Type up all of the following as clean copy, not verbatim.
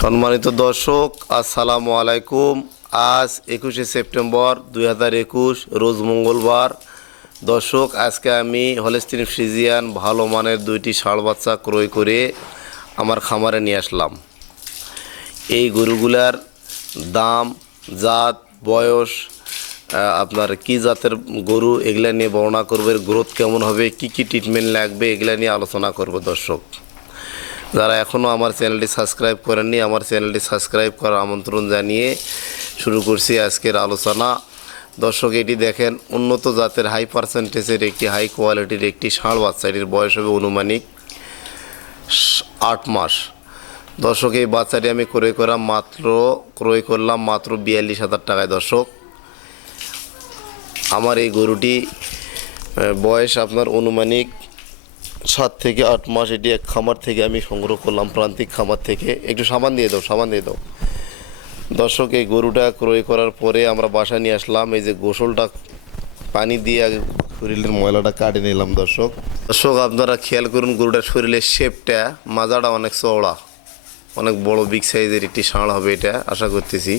সম্মানিত দর্শক, আসসালামু আলাইকুম। আজ 21শে সেপ্টেম্বর 2021 রোজ মঙ্গলবার। দর্শক, আজকে আমি হলস্টিন ফ্রিজিয়ান ভালো মানের দুইটি ষাঁড় বাচ্চা ক্রয় করে আমার খামারে নিয়ে আসলাম। এই গরুগুলার দাম, জাত, বয়স, আপনার কি জাতের গরু এগুলা নিয়ে বর্ণনা করবে, গ্রোথ কেমন হবে, কি কি ট্রিটমেন্ট লাগবে এগুলা নিয়ে আলোচনা করব। দর্শক, যারা এখনও আমার চ্যানেলটি সাবস্ক্রাইব করেননি, আমার চ্যানেলটি সাবস্ক্রাইব করার আমন্ত্রণ জানিয়ে শুরু করছি আজকের আলোচনা। দর্শক, এটি দেখেন উন্নত জাতের হাই পার্সেন্টেজের একটি হাই কোয়ালিটির একটি ষাঁড় বাচ্চা। এটির বয়স হবে অনুমানিক 8 মাস। দর্শক, এই বাচ্চাটি আমি ক্রয় করলাম মাত্র 42,000 টাকায়। দর্শক, আমার এই গরুটি বয়স আপনার অনুমানিক 7 থেকে 8 মাস। এটি এক খামার থেকে আমি সংগ্রহ করলাম, প্রান্তিক খামার থেকে। একটু সাবান দিয়ে দাও। দর্শক, এই গরুটা ক্রয় করার পরে আমরা বাসায় নিয়ে আসলাম। এই যে গোসলটা পানি দিয়ে শরীরের ময়লাটা কাটে নিলাম। দর্শক, আপনারা খেয়াল করুন, গরুটার শরীরের শেপটা, মাজাটা অনেক চওড়া, অনেক বড় বিগ সাইজের একটি ষাঁড় হবে এটা আশা করতেছি।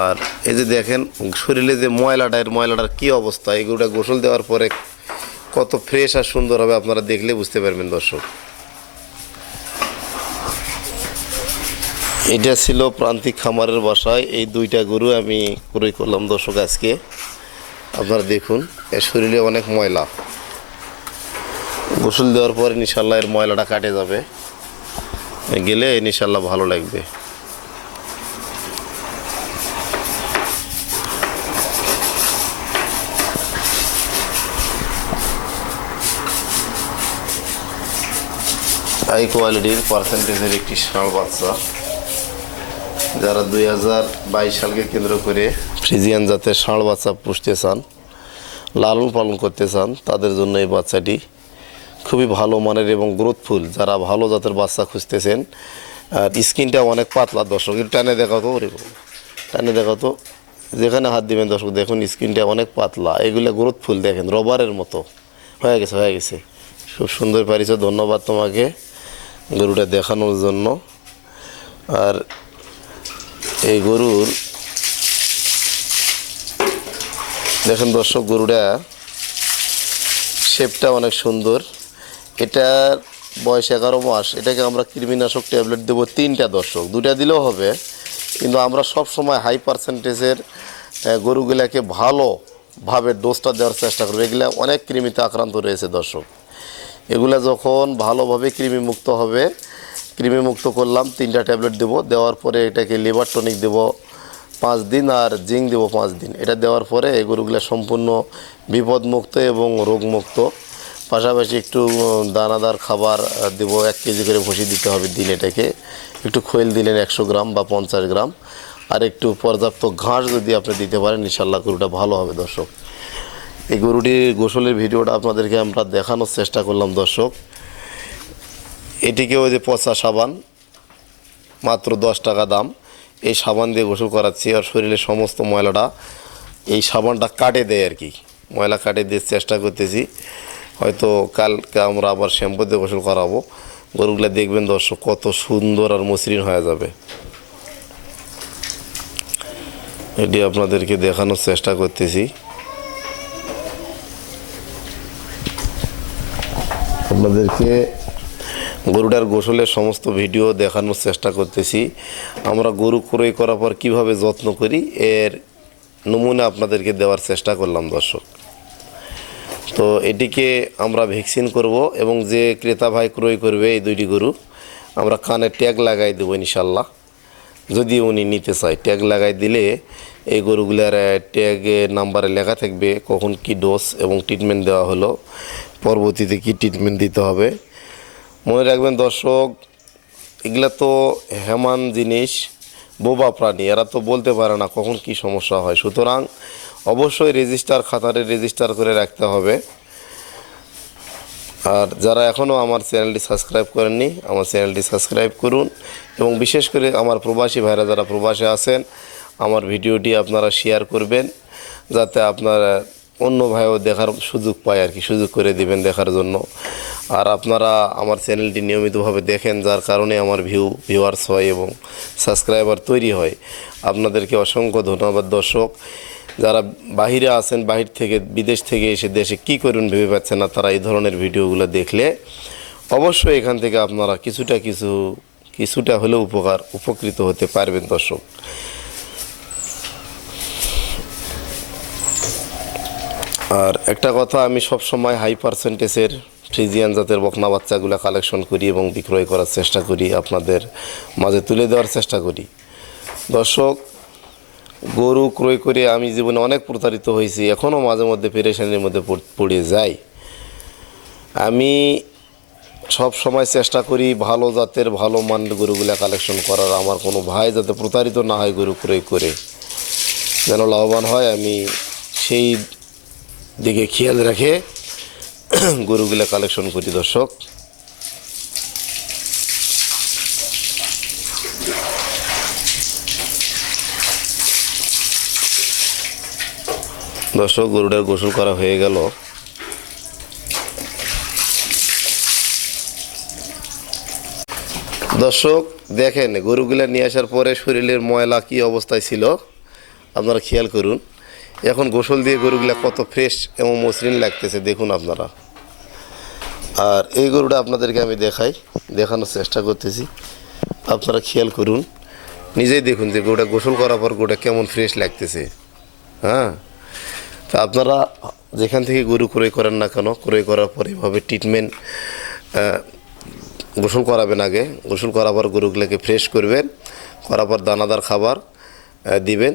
আর এই যে দেখেন শরীরে যে ময়লাটার কী অবস্থা, এই গরুটা গোসল দেওয়ার পরে কত ফ্রেশ আর সুন্দর হবে আপনারা দেখলে বুঝতে পারবেন। দর্শক, এটা ছিল প্রান্তিক খামারের বাসায় এই দুইটা গরু আমি ক্রয় করলাম। দর্শক, আজকে আপনারা দেখুন, এর শরীরে অনেক ময়লা। গোসল দেওয়ার পরে ইনশাল্লাহ এর ময়লাটা কাটে যাবে, গেলে ইনশাল্লাহ ভালো লাগবে। হাই কোয়ালিটির পার্সেন্টেজের একটি ষাঁড় বাচ্চা। যারা 2022 সালকে কেন্দ্র করে ফ্রিজিয়ান জাতের ষাঁড় বাচ্চা পুষতে চান, লালন পালন করতে চান, তাদের জন্য এই বাচ্চাটি খুবই ভালো মানের এবং গ্রোথফুল। যারা ভালো জাতের বাচ্চা খুঁজতেছেন, আর স্কিনটা অনেক পাতলা। দর্শক, টানে দেখাও তো, যেখানে হাত দিবেন। দর্শক দেখুন, স্কিনটা অনেক পাতলা, এগুলো গ্রোথফুল। দেখেন রবারের মতো হয়ে গেছে। খুব সুন্দর পারিস, ধন্যবাদ তোমাকে গরুটা দেখানোর জন্য। আর এই গরুর দেখেন দর্শক, গরুটা শেপটা অনেক সুন্দর। এটার বয়স 11 মাস। এটাকে আমরা কৃমিনাশক ট্যাবলেট দেবো 3টা। দর্শক, 2টা দিলেও হবে, কিন্তু আমরা সব সময় হাই পার্সেন্টেজের গরুগুলাকে ভালোভাবে ডোজটা দেওয়ার চেষ্টা করবো। এগুলা অনেক কৃমিতে আক্রান্ত রয়েছে। দর্শক, এগুলা যখন ভালোভাবে কৃমিমুক্ত হবে, কৃমিমুক্ত করলাম, 3টা ট্যাবলেট দেবো। দেওয়ার পরে এটাকে লিভার টনিক দেবো 5 দিন আর জিঙ্ক দেবো 5 দিন। এটা দেওয়ার পরে এই গরুগুলো সম্পূর্ণ বিপদমুক্ত এবং রোগমুক্ত। পাশাপাশি একটু দানাদার খাবার দেবো, 1 কেজি করে ভুসি দিতে হবে দিন। এটাকে একটু খৈল দিলেন 100 গ্রাম বা 50 গ্রাম, আর একটু পর্যাপ্ত ঘাস যদি আপনি দিতে পারেন, ইনশাল্লাহ গরুটা ভালো হবে। দর্শক, এই গরুটির গোসলের ভিডিওটা আপনাদেরকে আমরা দেখানোর চেষ্টা করলাম। দর্শক, এটিকে ওই যে পচা সাবান, মাত্র 10 টাকা দাম। এই সাবান দিয়ে গোসল করাচ্ছি, আর শরীরের সমস্ত ময়লাটা এই সাবানটা কাটে দেয় আর কি, ময়লা কাটে দিয়ে চেষ্টা করতেছি। হয়তো কালকে আমরা আবার শ্যাম্পু দিয়ে গোসল করাবো। গরুগুলো দেখবেন দর্শক কত সুন্দর আর মসৃণ হয়ে যাবে। এটি আপনাদেরকে দেখানোর চেষ্টা করতেছি। আপনাদেরকে গরুটার গোসলের সমস্ত ভিডিও দেখানোর চেষ্টা করতেছি। আমরা গরু ক্রয় করার পর কীভাবে যত্ন করি এর নমুনা আপনাদেরকে দেওয়ার চেষ্টা করলাম। দর্শক, তো এটিকে আমরা ভ্যাকসিন করব, এবং যে ক্রেতা ভাই ক্রয় করবে এই দুইটি গরু, আমরা কানে ট্যাগ লাগাই দেবো ইনশাল্লাহ। যদি উনি নিতে চায়, ট্যাগ লাগাই দিলে এই গরুগুলার ট্যাগে নাম্বারে লেখা থাকবে কখন কি ডোজ এবং ট্রিটমেন্ট দেওয়া হলো, পরবর্তীতে কি ট্রিটমেন্ট দিতে হবে। মনে রাখবেন দর্শক, এগুলা তো হেমান জিনিস, বোবা প্রাণী, এরা তো বলতে পারে না কখন কি সমস্যা হয়। সুতরাং অবশ্যই খাতারে রেজিস্টার করে রাখতে হবে। আর যারা এখনও আমার চ্যানেলটি সাবস্ক্রাইব করেননি, আমার চ্যানেলটি সাবস্ক্রাইব করুন, এবং বিশেষ করে আমার প্রবাসী ভাইরা যারা প্রবাসে আছেন, আমার ভিডিওটি আপনারা শেয়ার করবেন, যাতে আপনারা অন্য ভাইও দেখার সুযোগ পায় আর কি, সুযোগ করে দিবেন দেখার জন্য। আর আপনারা আমার চ্যানেলটি নিয়মিতভাবে দেখেন, যার কারণে আমার ভিউয়ার্স হয় এবং সাবস্ক্রাইবার তৈরি হয়। আপনাদেরকে অসংখ্য ধন্যবাদ দর্শক। যারা বাহিরে আছেন, বাহির থেকে বিদেশ থেকে এসে দেশে কী করুন ভেবে পাচ্ছেন না, তারা এই ধরনের ভিডিওগুলো দেখলে অবশ্যই এখান থেকে আপনারা কিছুটা হলেও উপকৃত হতে পারবেন দর্শক। আর একটা কথা, আমি সব সময় হাই পার্সেন্টেজের ফ্রিজিয়ান জাতের বকনা বাচ্চাগুলো কালেকশন করি এবং বিক্রয় করার চেষ্টা করি, আপনাদের মাঝে তুলে দেওয়ার চেষ্টা করি দর্শক। গরু ক্রয় করে আমি জীবনে অনেক প্রতারিত হয়েছি, এখনও মাঝে মধ্যে পেরেশানির মধ্যে পড়ে যাই। আমি সব সময় চেষ্টা করি ভালো জাতের ভালো মানের গরুগুলা কালেকশন করার। আমার কোনো ভাই যাতে প্রতারিত না হয় গরু ক্রয় করে, যেন লাভবান হয়, আমি সেই দিকে খেয়াল রেখে গরুগুলা কালেকশন করি দর্শক। গরুটার গোসল করা হয়ে গেল। দর্শক দেখেন, গরুগুলা নিয়ে আসার পরে শরীরের ময়লা কী অবস্থায় ছিল আপনারা খেয়াল করুন। এখন গোসল দিয়ে গরুগুলা কত ফ্রেশ এবং মসৃণ লাগতেছে দেখুন আপনারা। আর এই গরুটা আপনাদেরকে আমি দেখানোর চেষ্টা করতেছি, আপনারা খেয়াল করুন, নিজেই দেখুন যে গরুটা গোসল করার পর গরুটা কেমন ফ্রেশ লাগতেছে। হ্যাঁ, তা আপনারা যেখান থেকে গরু ক্রয় করেন না কেন, ক্রয় করার পর এভাবে ট্রিটমেন্ট গোসল করাবেন। আগে গোসল করার পর গরুগুলোকে ফ্রেশ করবেন, করার পর দানাদার খাবার দিবেন।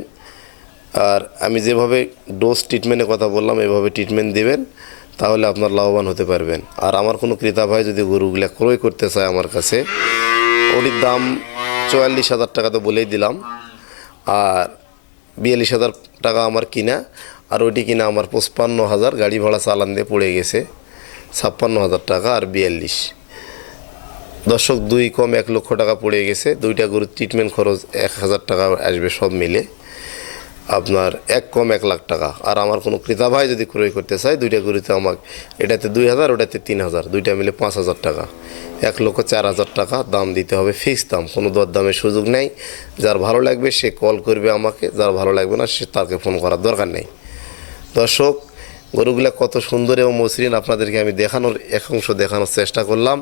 আর আমি যেভাবে ডোজ ট্রিটমেন্টের কথা বললাম, এভাবে ট্রিটমেন্ট দিবেন, তাহলে আপনার লাভবান হতে পারবেন। আর আমার কোনো ক্রেতা ভাই যদি গরুগুলা ক্রয় করতে চায় আমার কাছে, ওটির দাম 44,000 টাকা তো বলেই দিলাম, আর 42,000 টাকা আমার কিনা, আর ওইটি কিনা আমার 55,000 গাড়ি ভাড়া চালান দিয়ে পড়ে গেছে 56,000 টাকা আর 42। দর্শক 2 কম 1 লক্ষ টাকা পড়ে গেছে। দুইটা গরুর ট্রিটমেন্ট খরচ 1,000 টাকা আসবে সব মিলে, আপনার 1 কম 1 লাখ টাকা। আর আমার কোনো ক্রেতা ভাই যদি ক্রয় করতে চায়, দুইটা গরুতে আমাকে, এটাতে 2,000 ওটাতে 3,000, দুইটা মিলে 5,000 টাকা, 1,04,000 টাকা দাম দিতে হবে, ফিক্স দাম, কোনো দরদামের সুযোগ নেই। যার ভালো লাগবে সে কল করবে আমাকে, যার ভালো লাগবে না সে তাকে ফোন করার দরকার নেই। দর্শক গরুগুলা কত সুন্দর এবং মসৃণ আপনাদেরকে আমি দেখানোর চেষ্টা করলাম।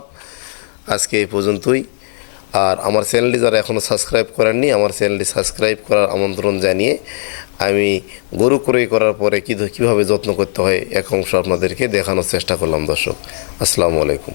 আজকে এই পর্যন্তই। আর আমার চ্যানেলটি যারা এখনও সাবস্ক্রাইব করেননি, আমার চ্যানেলটি সাবস্ক্রাইব করার আমন্ত্রণ জানিয়ে আমি গরু ক্রয় করার পরে কীভাবে যত্ন করতে হয় এক অংশ আপনাদেরকে দেখানোর চেষ্টা করলাম দর্শক। আসসালামু আলাইকুম।